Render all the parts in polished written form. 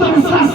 300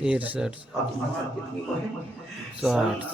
63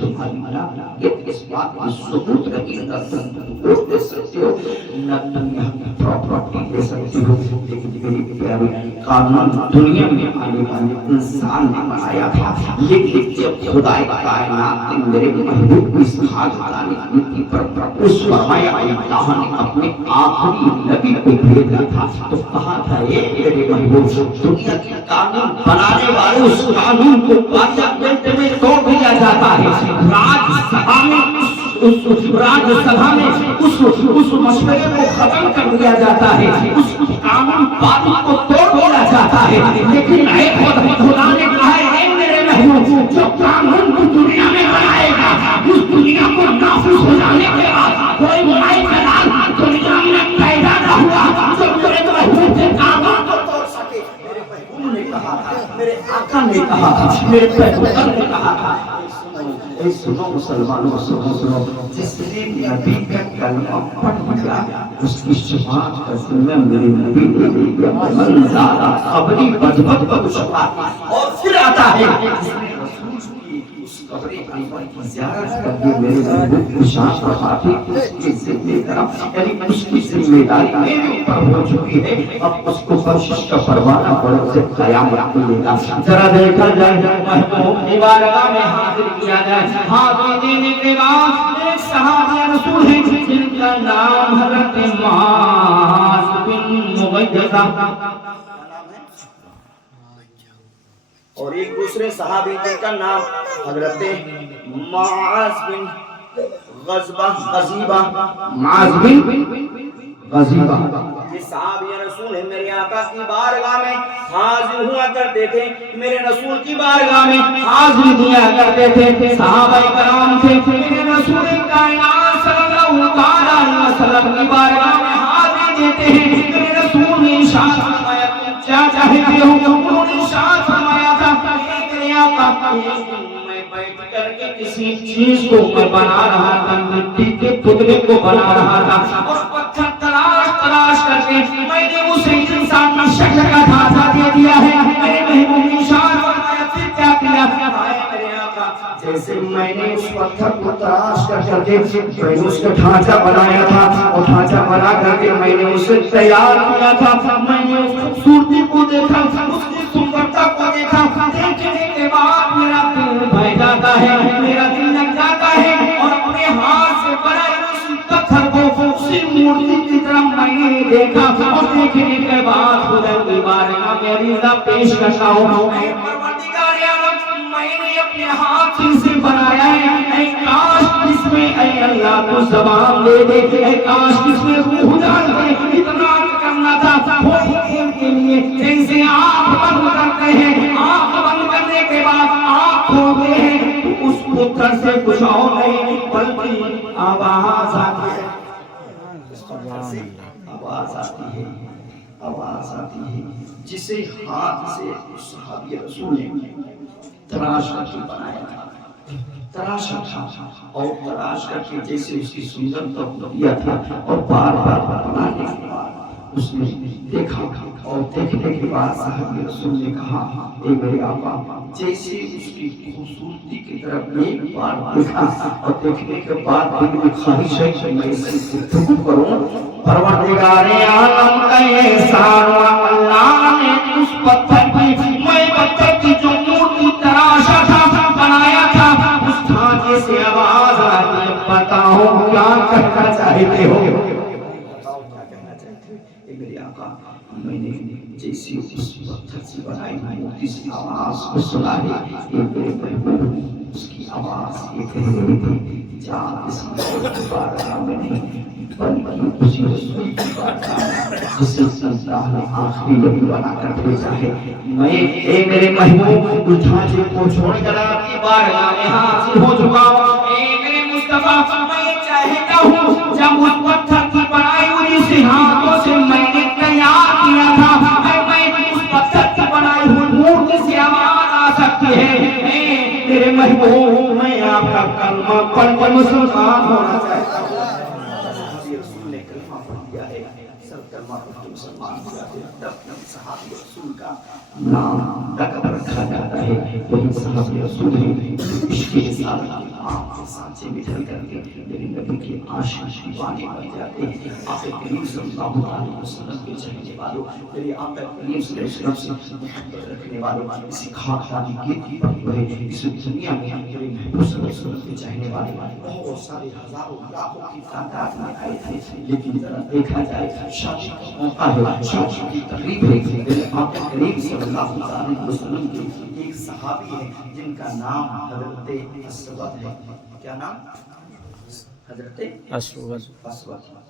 تمہاری ملاقات اس بات کی ثبوت رکھی نہ تم ووٹ دے سکتے ہو نہ دنیا کی پراپرٹی دے سکتے ہو، لیکن میری پیاری قانون دنیا میں آنے والے انسان نے بنایا تھا، لیکن جب خدا کائنات نے میرے محبوب کو اس خاندانی پر پرپوز فرمایا، اللہ نے اپنے آخری نبی کو بھیجا تھا تو کہا تھا اے میرے محبوب دنیا کے قانون بنانے والے اس قانون کو پانچ منٹ میں توڑ دیا جاتا ہے، راج سبھا میں اس مشورے کو ختم کر دیا جاتا ہے، اس قانون پانی کو توڑ دیا جاتا ہے، لیکن اے خدا نے کہا ہے میرے محبوب جو قانون کو دنیا میں بنائے گا اس دنیا کو نافذ ہو جانے کے بعد کوئی برائی فلال دنیا میں پیدا نہ ہوا جو میرے محبوب کے قانون کو توڑ سکے۔ میرے محبوب نے کہا تھا، میرے آقا نے کہا تھا، میرے پیغمبر نے کہا تھا، اے سنو مسلمانوں سنو، جس نے نبی کا کلمہ پڑھ لیا اس کی شفاعت کا ذمہ میرے نبی نے لے لیا، من زیادہ قبری بدبت کو شفاعت اور پھر آتا ہے قبری کی زیارت کر کے میرے محبوب کی شان رفاتی اس کی ذمہ داری یعنی اس کی ذمہ داری میرے اوپر ہو چکی ہے، اب اس کو بخشش کا پروانہ پڑھ سے قیامت ملے گا۔ ذرا دیکھا جائے محبوب کی بارگاہ میں حاضر کیا جائے، حاضر دینے کے بعد ایک صحابی رسول ہیں جن کا نام حضرت معاذ بن مغیظہ اور ایک دوسرے صحابی جن کا نام حضرت معاذ بن غزیبہ معاذ بن غزیبہ، یہ صحابی رسول ہے میرے آقا کی بارگاہ میں حاضر ہوا کرتے تھے، میرے رسول کی بارگاہ میں حاضر دیا کرتے تھے، صحابہ کرام تھے میرے رسول کائنات صلی اللہ علیہ وسلم کی بارگاہ میں حاضر دیتے ہیں، میرے رسول نے ارشاد فرمایا تم کیا چاہتے ہو، انہوں نے ارشاد فرمایا تھا میرے آقا میں بیٹھ کر کے کسی چیز کو میں بنا رہا تھا، مٹی کے پتلے کو بنا رہا تھا اور پتھر تلاش کر کے میں نے اسے انسان کی شکل کا ڈھانچہ دے دیا ہے، میرے محبوب نے ارشاد فرمایا پھر کیا کیا، میرے آقا جیسے میں نے اس پتھر کو تلاش کر کے میں نے اس کا ڈھانچہ بنایا تھا اور ڈھانچہ بنا کر کے میں نے اسے تیار کیا تھا، میں نے اس خوبصورتی کو دیکھا، اس کی سندرتا کو دیکھا، دیکھنے کے بعد میرا دل بہل جاتا ہے، میرا دل لگ جاتا ہے اور اپنے ہاتھ سے بنائے اس پتھر کو اسی مورتی کی طرف میں نے دیکھا اور دیکھنے کے بعد خدا کی بارگاہ میں عریضہ پیش کرتا ہوں، اے پروردگار عالم میں نے اپنے ہاتھ سے بنایا ہے، اے کاش اس میں اے اللہ کو زبان دے دے، اے کاش اس میں روح ڈال دے، اتنا کرنا تھا تھوڑی کے لیے جیسے آنکھ بند کرتے ہیں، آنکھ بند کرنے کے بعد آنکھ کھولتے ہیں تو اس پتھر سے کچھ اور نہیں بلکہ آواز آتی ہے، آواز آتی ہے جسے ہاتھ سے صحابی رسول نے تراش کر کے بنایا تھا، تراش تھا اور تراش کر کے جیسے اس کی سندرتا کو دیا تھا اور بار بار بنانے کے بعد اس نے دیکھا اور دیکھنے کے بعد صحابی رسول نے کہا اے میرے آقا جیسے اس کی خوبصورتی کی طرف ایک بار دیکھا اور دیکھنے کے بعد دل میں خواہش ہے کہ میں اس سے گفتگو کروں، پروردگار عالم کا احسان اللہ نے اس پتھر کی میں پتھر کی جو مورتی تراشا تھا بنایا تھا اس ڈھانچے سے آواز آتی ہے بتاؤ کیا کہنا چاہتے ہو، بتاؤ کیا کہنا چاہتے ہو، اے میرے آقا میں نے جیسی اس پتھر سے بنائی مورتی کی آواز کو سنا ہے، اے میرے محبوب اس کی آواز یہ کہہ رہی تھی جا اس کی بارگاہ میں نہیں بلکہ اسی رسول کی بارگاہ جسے اللہ نے آخری نبی بنا کر بھیجا ہے، میں اے میرے محبوب اس ڈھانچے کو چھوڑ کر آپ کی بارگاہ میں حاضر ہو چکا ہوں، اے میرے مصطفیٰ میں چاہتا ہوں جب اس پتھر کی بنائی ہوئی سے ہاتھوں سے میں نے تیار کیا تھا میں اس پتھر کی بنائی ہوئی مورتی سے آواز آ سکتی ہے، میرے محبوب میں آپ کا کلمہ پڑھ کر مسلمان ہونا چاہتا ہوں، رسول نے کلمہ پڑھ دیا ہے، سب کلمہ پڑھ کے مسلمان ہو جاتے ہیں۔ صحابی رسول کا نام لقب رکھا جاتا ہے وہی صحابی رسول ہے عشق کے ساتھ آپ کے سانچے میں ڈھل کر کے میرے نبی کے عاشق دیوانے بن جاتے ہیں آقا کریم صلی اللہ علیہ وسلم کے چاہنے والوں میرے آقا کریم صلی اللہ علیہ وسلم سے محبت رکھنے والوں اسی خاک خالی گیتی پر ہوئے اس دنیا میں میرے محبوب صلی اللہ علیہ وسلم کے چاہنے والے بہت سارے ہزاروں لاکھوں کی تعداد میں آئے تھے لیکن ذرا دیکھا جائے شادی کا موقع ہے شادی کی تقریب ہے میرے آقا کریم صلی اللہ علیہ وسلم کے ایک صحابی ہے جن کا نام حضرت اسود ہے کیا نام حضرت اسود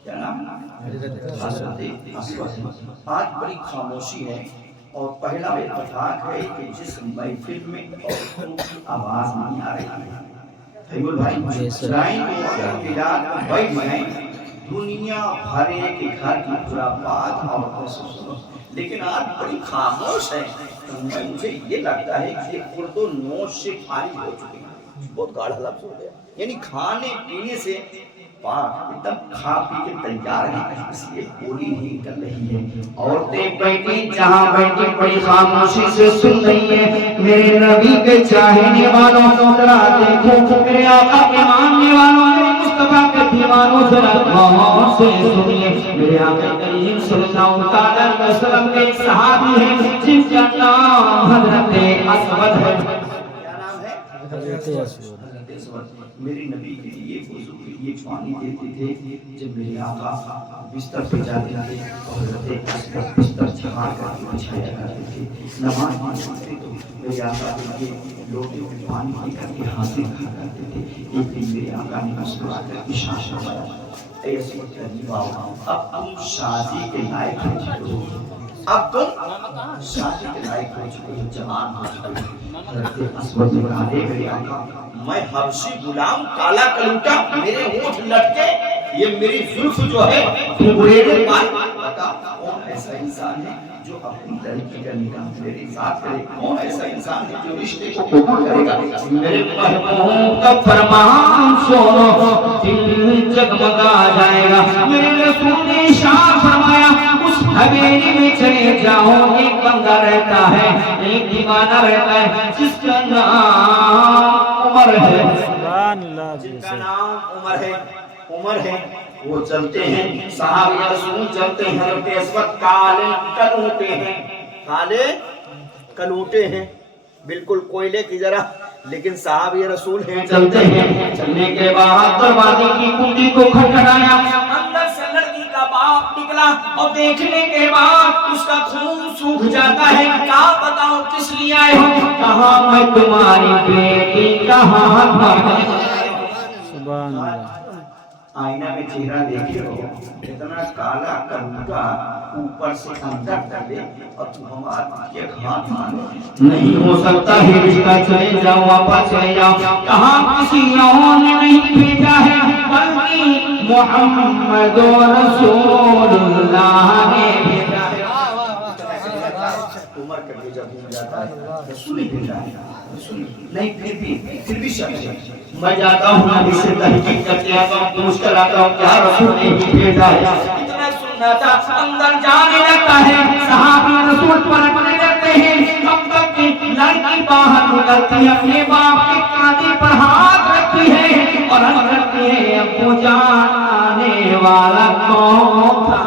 کیا نام حضرت اسود آج بڑی خاموشی ہے اور پہلا اتفاق ہے کہ جس محفل میں عورتوں کی آواز نہیں آ رہی ہے فیمل بھائی لائن میں بیٹھ جائیں دنیا بھرے کے گھر کی خرافات عورتوں سے سنو لیکن آج بڑی خاموش ہے مجھے یہ لگتا ہے کہ خرد و نوش سے خالی ہو چکی ہے بہت گاڑھا لفظ ہو گیا یعنی کھانے پینے سے پاک ایک دم کھا پی کے تیار ہیں اس لیے بولی نہیں کر رہی ہے عورتیں بیٹھی جہاں بیٹھی بڑی خاموشی سے سن رہی ہے میرے نبی کے چاہنے والوں ذرا دیکھو میرے آقا کے ماننے والوں میرے مصطفیٰ کے دیوانوں ذرا غور سے سنیے میرے آقا کریم صلی اللہ علیہ وسلم کے ایک صحابی ہیں جن کا نام حضرت اسود ہے کیا نام ہے حضرت اسود میرے نبی کے لیے وضو کے لیے پانی دیتے تھے جب میرے آقا بستر پہ جاتے تھے حضرت اسود بستر جھاڑ کر کے بچھایا کرتے تھے نماز پڑھتے تو میرے آقا کے لوٹے میں پانی پی کر کے حاصل کھا کرتے تھے ایک دن میرے آقا نے مسکرا کر اشارہ فرمایا اے اسود کا دیوانہ اب تم شادی کے لائق ہو چکے ہو اب تم شادی کے لائق ہو چکے ہو جوان ہو چکے ہو حضرت اسود نے کہا اے میرے آقا میں حبشی غلام کالا کلوٹا میرے ہونٹ لٹکے یہ میری زلف جو ہے بڑے بال بتا کون ایسا انسان ہے جو اپنی لڑکی کا نکاح میرے ساتھ کرے کون ایسا انسان ہے جو رشتے کو قبول کرے گا میرے محبوب کا فرمان سنو دل جگمگا جائے گا میرے رسول نے ارشاد فرمایا اس حویلی میں چلے جاؤ ایک بندہ رہتا ہے ایک دیوانہ رہتا ہے جس کا نام عمر ہے جن کا نام عمر ہے وہ چلتے ہیں صحابی رسول چلتے ہیں حضرت اسود کالے کلوٹے ہیں بالکل کوئلے کی طرح لیکن صحابی رسول ہیں چلتے ہیں چلنے کے بعد دروازے کی کنڈی کو کھٹکھٹایا اندر سے لڑکی کا باپ نکلا اور دیکھنے کے بعد اس کا خون سوکھ جاتا ہے کیا بتاؤ کس لیے آئے ہو کہاں میں تمہاری بیٹی کہاں سبحان اللہ آئینہ میں چہرہ دیکھے ہو اتنا کالا کلوٹا اوپر سے اندر تک دے اور تم ہمارا ایک ہاتھ مانو نہیں ہو سکتا ہے رشتہ چلے جاؤ واپس چلے جاؤ کہاں کسی اور نے نہیں بھیجا ہے بلکہ محمد رسول اللہ نے بھیجا ہے عمر کا بھیجا بھول جاتا ہے رسول بھیجا ہے نہیں پھر بھی شک ہے میں جاتا ہوں نبی سے تحقیق کر کے آتا ہوں پوچھ کر آتا ہوں کیا رسول نے ہی بھیجا ہے اتنا سننا تھا اندر جانے لگتا ہے صحابی رسول پلٹنے لگتے ہیں اب تک کہ لڑکی باہر نکلتی ہے اپنے باپ کے کاندھے پر ہاتھ رکھتی ہے اور ہم کرتی ہے ابو جان آنے والا کون تھا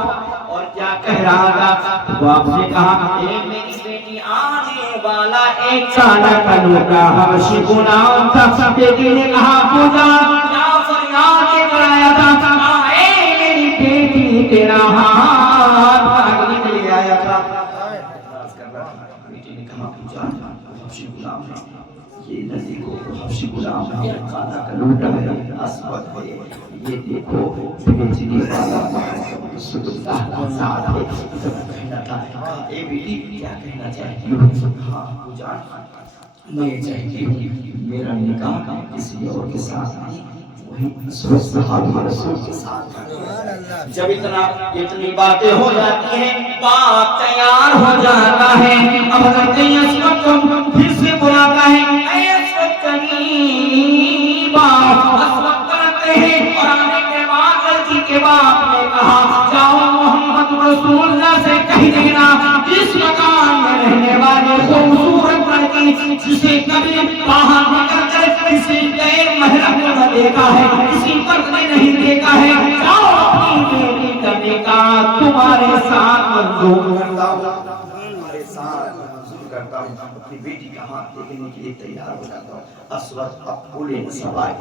اور کیا کہہ رہا تھا باپ سے کہا اے میری بیٹی آنے والا ایک کالا کلوٹا حبشی غلام تھا بیٹی نے کہا ابو جان کیا فریاد لے کر آیا تھا اے میری بیٹی تیرا ہاتھ بھاگنے کے لیے آیا تھا بیٹی نے کہا ابو جان حبشی غلام ہے یہ ندی کو حبشی غلام ہے کالا کلوٹا ہے اسود ہے یہ دیکھو بھیجنے والا رسول اللہ کا ذات ہے کہنا تھا اے بیٹی کیا کہنا چاہتی ہو ہاں ابو جان میں یہ چاہتی ہوں میرا نکاح کسی اور کے ساتھ نہیں وہی صحابہ رسول کے ساتھ جب اتنی باتیں ہو جاتی ہیں باپ تیار ہو جاتا ہے اب حضرت اسود کو پھر سے بلاتا ہے اے اسود قریب اسود کرتے ہیں اور آنے کے بعد لڑکی کے باپ نے کہا جاؤ محمد رسول اللہ سے کہہ دینا اس وقت جسے کبھی باہر نکل کر کسی غیر محرم کو نہ دیکھا ہے، کسی مرد نے نہیں دیکھا ہے، جاؤ اپنی بیٹی کا نکاح تمہارے ساتھ منظور کرتا ہوں، تمہارے ساتھ منظور کرتا ہوں، اپنی بیٹی کا ہاتھ دیکھنے کے لیے تیار ہو جاتا ہوں۔ اسود اب بولے نہ سوائے،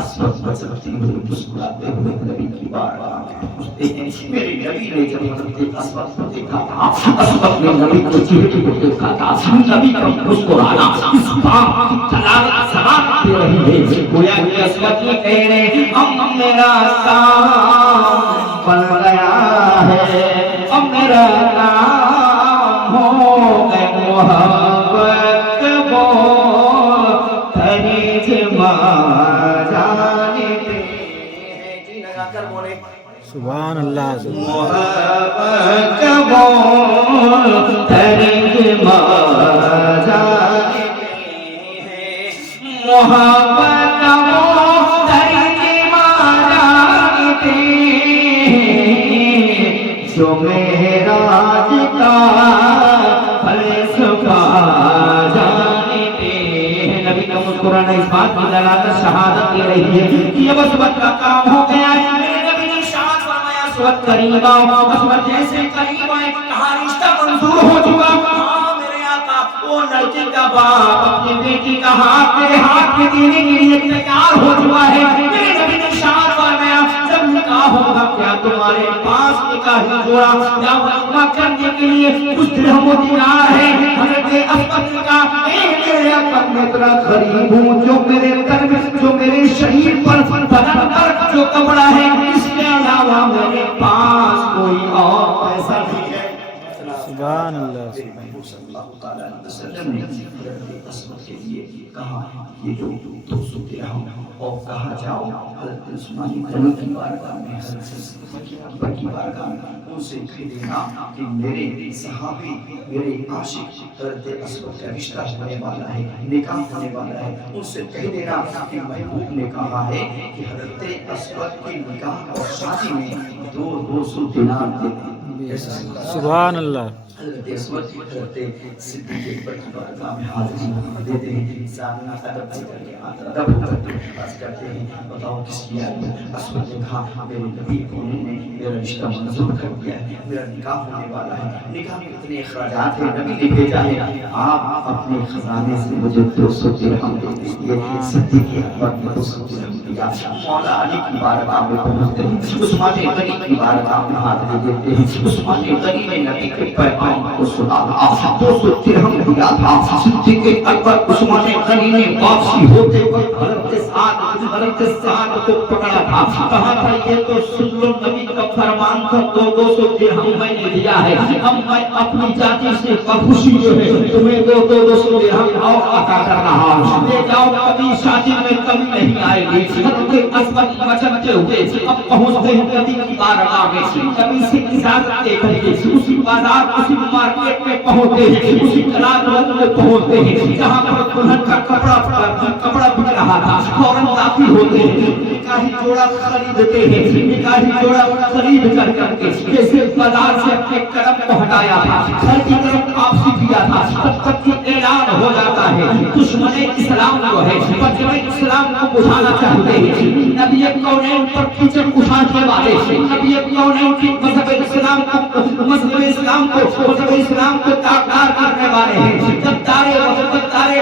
اسود بچتی ہوئے مسکراتے ہوئے نبی کی بارگاہ میں پہنچتے ہیں۔ میرے نبی نے جب حضرت اسود کو دیکھا تھا، اسود نے نبی کو چہرے کو دیکھا تھا، نبی کا مسکرانا اس بات کی دلالت سماعت دے رہی ہے، گویا کہ اسود یہ کہہ رہے ہیں اب میرا کام بن گیا ہے، اب میرا کام ہو گئے محبت وہ تری جما جانتے ہیں۔ جی لگا کر بولے سبحان اللہ، محبت وہ تری جما جانتے ہیں، محبت وہ تری جما جانتے ہیں، جو معراج کا فلسفہ جانتے ہیں۔ نبی کا مسکرانا اس بات کی دلالت شہادت دے رہی ہے کہ اب اسود کا کام ہو گیا ہے۔ میرے نبی نے ارشاد فرمایا اسود قریب آؤ، اسود جیسے قریب آئے کہا رشتہ منظور ہو چکا۔ ہاں میرے آقا، وہ لڑکی کا باپ اپنی بیٹی کا ہاتھ میرے ہاتھ میں دینے کے لیے تیار ہو چکا ہے۔ میرے نبی نے ارشاد فرمایا جب نکاح ہوگا کیا تمہارے پاس نکاحی جوڑا یا ولیمہ کرنے کے لیے کچھ درہم و دینار ہے؟ حضرت اسود نے کہا اے میرے آقا میں تیرا غریب ہوں، جو میرے تن میں جو میرے شریر پر بدن پر جو کپڑا ہے اس کے علاوہ میرے پاس کوئی اور پیسہ نہیں ہے۔ سبحان اللہ، صلی اللہ تعالیٰ علیہ وسلم نے حضرت اسود کے لیے کہا یہ جو 200 درہم اور کہا جاؤ حضرت عثمان غنی کی بارگاہ میں، حضرت اکبر کی بارگاہ میں ان سے کہہ دینا کہ میرے صحابی میرے عاشق حضرت اسود کا رشتہ ہونے والا ہے، نکاح ہونے والا ہے، ان سے کہہ دینا کہ محبوب نے کہا ہے کہ حضرت اسود کی نکاح اور شادی میں 200 دینار دیتے ہیں۔ سبحان اللہ۔ حضرت اسود حضرت صدیق اکبر کی بارگاہ میں حاضری دیتے ہیں، سامنے ادب کر کے ادب بات کرتے ہیں، بتاؤ کس لیے آئے؟ اسود نے کہا میرے نبی کو نے میرا رشتہ منظور کر دیا ہے، میرا نکاح ہونے والا ہے، نکاح میں اتنے اخراجات ہیں، نبی نے بھیجا ہے آپ اپنے خزانے سے مجھے 200 درہم دے دیجیے۔ صدیق اکبر نے 200 درہم دیا، مولا علی کی بارگاہ میں پہنچتے ہیں، عثمان غنی کی بارگاہ میں حاضری دیتے ہیں، عثمان غنی نے نبی کے پیغام کو سنا تھا، 200 درہم دیا تھا۔ صدیق اکبر عثمان غنی نے واپسی ہوتے وقت حضرت سعد کو پکڑا تھا، کہا تھا یہ تو سن لو نبی کا فرمان تھا، 200 درہم میں نے دیا ہے، اب میں اپنی جاتی سے خوشی جو ہے تمہیں 200 درہم اور عطا کر رہا ہوں، لے جاؤ، کبھی شادی میں کمی نہیں آئے گی۔ حضرت اسود مچلتے ہوئے اب پہنچتے ہیں نبی کی بارگاہ میں، نبی سے اجازت لے کر کے اسی بازار اسی مارکیٹ میں پہنچتے ہیں، اسی کلاب روم میں پہنچتے ہیں جہاں پر دلہن کا کپڑا بک رہا تھا، فوراً داخل ہوتے ہیں، نکاحی جوڑا خریدتے ہیں، نکاحی جوڑا خرید کر کے جیسے بازار سے اپنے قدم کو ہٹایا تھا، گھر کی طرف واپسی کیا تھا، تب تک یہ اعلان ہو جاتا ہے دشمن اسلام جو ہے بچہ اسلام کو بجھانا چاہتے ہیں، نبی کونین پر کیچڑ اٹھانے والے، نبی کونین کی مذہب اسلام کو تاکدار کرنے والے ہیں، غدار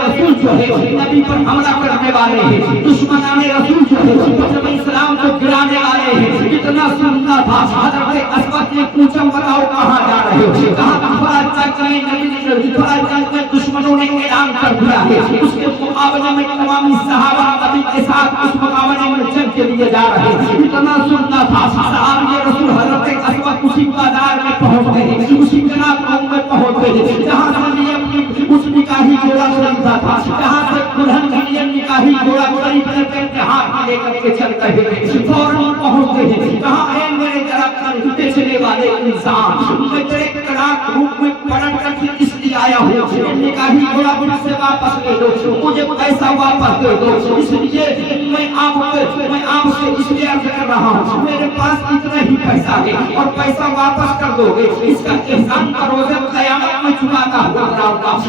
رسول جو ہے نبی پر حملہ کرنے والے ہیں، دشمنان رسول جو ہے مذہب اسلام کو گرانے والے ہیں۔ کتنا سنتا تھا حضرت اسود نے پوچھا بتاؤ کہاں جا رہے ہو؟ کہا تمہارا چاچا ہے نبی نے تمہارا چاچا دشمنوں نے اعلان کر دیا ہے، اس کے مقابلے میں تمام صحابہ نبی کے ساتھ اس مقابلے میں جنگ کے لیے جا رہے ہیں۔ اتنا سنتا تھا صحابی رسول حضرت اسود اسی بازار میں پہنچتے ہیں، اسی کلاب روم میں پہنچتے ہیں جہاں سے اپنی اس نکاحی جوڑا خریدا تھا، جہاں سے دلہن کے لیے نکاحی جوڑا خرید کر کے اپنے ہاتھ میں لے کر کے چلتے ہیں، فوراً پہنچتے ہیں کہاں اے میرے ذرا بیچنے والے انسان، میں تیرے کلاب روم میں پلٹ کر کے اس لیے آیا ہوں نکاحی جوڑا مجھ سے واپس لے دو، مجھے پیسہ واپس دے دو، اس لیے میں آپ سے اس لیے عرض کر رہا ہوں میرے پاس اتنا ہی پیسہ ہے اور پیسہ واپس کر دو گے، اس کا احسان کا روزہ قیامت میں چکاتا ہوا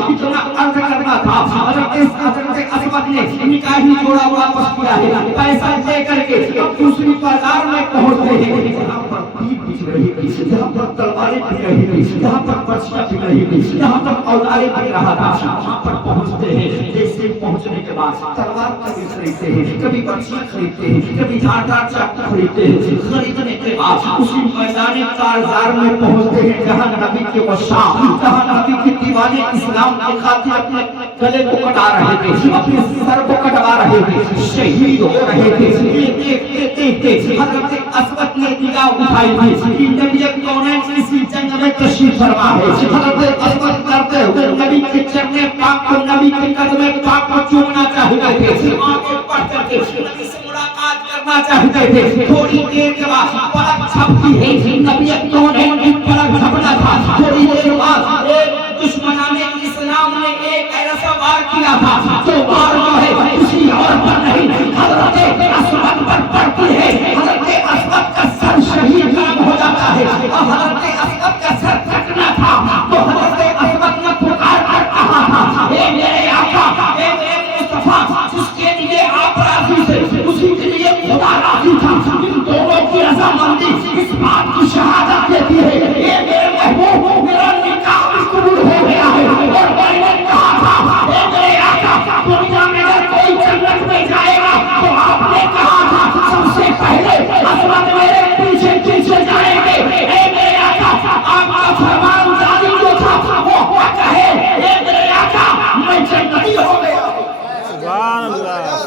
اتنا عرض کرنا تھا۔ حضرت حضرت اسود نے نکاحی جوڑا واپس کیا ہے، پیسہ دے کر کے اب دوسری بازار میں پہنچ گئے ہیں، جہاں پر تیر بچ رہی تھی، جہاں پر تلواریں بک رہی تھی، جہاں پر برچیاں بک رہی تھی، جہاں پر اوزاریں بک رہا تھا، وہاں پر پہنچتے ہیں۔ جیسے پہنچنے کے بعد تلوار کبھی خریدتے ہیں، کبھی برچیاں خریدتے ہیں، کبھی دھاردار چاقو خریدتے ہیں۔ خریدنے کے بعد اسی میدان کارزار میں پہنچتے ہیں جہاں نبی کے وشاں، جہاں نبی کے دیوانے اسلام کے خاطر اپنے گلے کو کٹا رہے تھے، اپنے سر کو کٹوا رہے تھے، شہید ہو رہے تھے۔ یہ دیکھتے دیکھتے حضرت اسود نے نگاہ اٹھائی تھی کہ نبی کونین اسی جنگ میں تشریف فرما ہے۔ حضرت اسود کرتے ہوئے نبی کے چرنے پاک کو، نبی کے قدمے پاک کو چومنا چاہتے تھے، آنکھیں پڑھ کر کے نبی سے ملاقات کرنا چاہتے تھے۔ تھوڑی دیر کے بعد پلک جھپکی ہے، نبی کونین کی پلک جھپنا تھا۔ تھوڑی دیر بعد ایک دشمنان اسلام نے ایک ایسا وار کیا تھا جو وار جو ہے کسی اور پر نہیں، حضرت اسود پر پڑتی ہے۔ حضرت اسود کا سر شہید ہو جاتا ہے اور حضرت اسود کا سر کٹنا تھا تو حضرت اسود نے پکار کر کہا تھا، اے میرے آقا، اے میرے مصطفیٰ، جس کے لیے آپ راضی تھے اسی کے لیے خدا راضی تھا۔ ان دونوں کی رضامندی اس بات کی شہادت دیتی ہے، اے میرے محبوب، میرا نکاح قبول ہو گیا ہے۔ اور میں نے کہا تھا، اے میرے آقا، دنیا میں اگر کوئی جنت میں جائے گا تو آپ نے کہا تھا سب سے پہلے اسود میرے پیچھے پیچھے جائیں گے۔ اے میرے آقا، آپ کا فرمان جاری جو تھا وہ کہے، اے میرے آقا، میں جنتی ہو گیا ہوں، سبحان اللہ،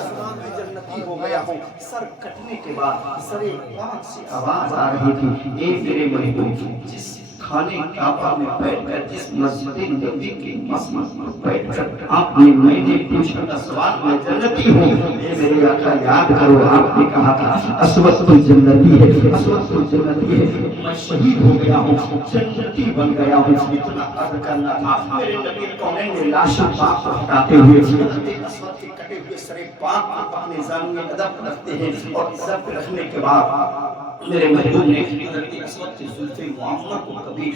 جنتی ہو گیا ہوں۔ سر کٹنے کے بعد سرے پاک سے آواز آ رہی تھی، اے میرے محبوب، جس کھانے کعبہ میں بیٹھ کر، جس مسجد نبی کی مسجد میں بیٹھ کر آپ نے میں نے پوچھا تھا سوال، میں جنتی ہوں، اے میرے آقا یاد کرو آپ نے کہا تھا اسود تو جنتی ہے، اسود تو جنتی ہے۔ میں شہید ہو گیا ہوں، جنتی بن گیا ہوں، اتنا عرض کرنا تھا۔ میرے نبی کونین نے لاش پاک کو ہٹاتے ہوئے حضرت اسود کے کٹے ہوئے سر پاک کو اپنے زانو ادب رکھتے ہیں اور عزت رکھنے کے بعد میرے محبوب نے حضرت اسود کے زلف معاملہ کو کبھی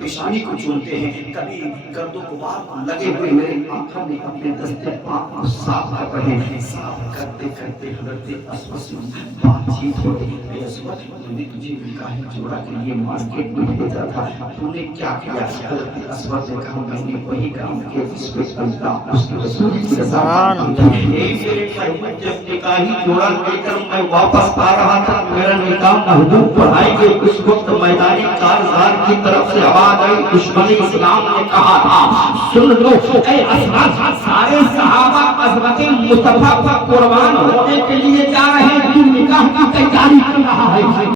پیشانی کو چومتے ہیں، کبھی گرد و غبار کو لگے ہوئے میرے آقا نے اپنے دستے پاک کو صاف کر رہے ہیں۔ صاف کرتے کرتے حضرت اسود سے بات چیت ہوئی، اے اسود، میں نے تجھے نکاح جوڑا کے لیے مارکیٹ میں بھیجا تھا، تو نے کیا کیا؟ حضرت اسود نے کہا، میں نے وہی کام کیا جس پہ اللہ اس کے رسول کی رضا مانگی تھی۔ میرے محبوب، جب نکاحی جوڑا لے کر میں واپس آ رہا تھا، میرا نکاح محبوب پڑھائی کے اس وقت میدانی کارزار کی طرف سے آواز آئی، دشمن اسلام نے کہا تھا، سن لو اے اسود، سارے صحابہ حضرت مصطفیٰ پر قربان ہونے کے لیے جا رہے ہیں، تو نکاح کی تیاری کر رہا ہے۔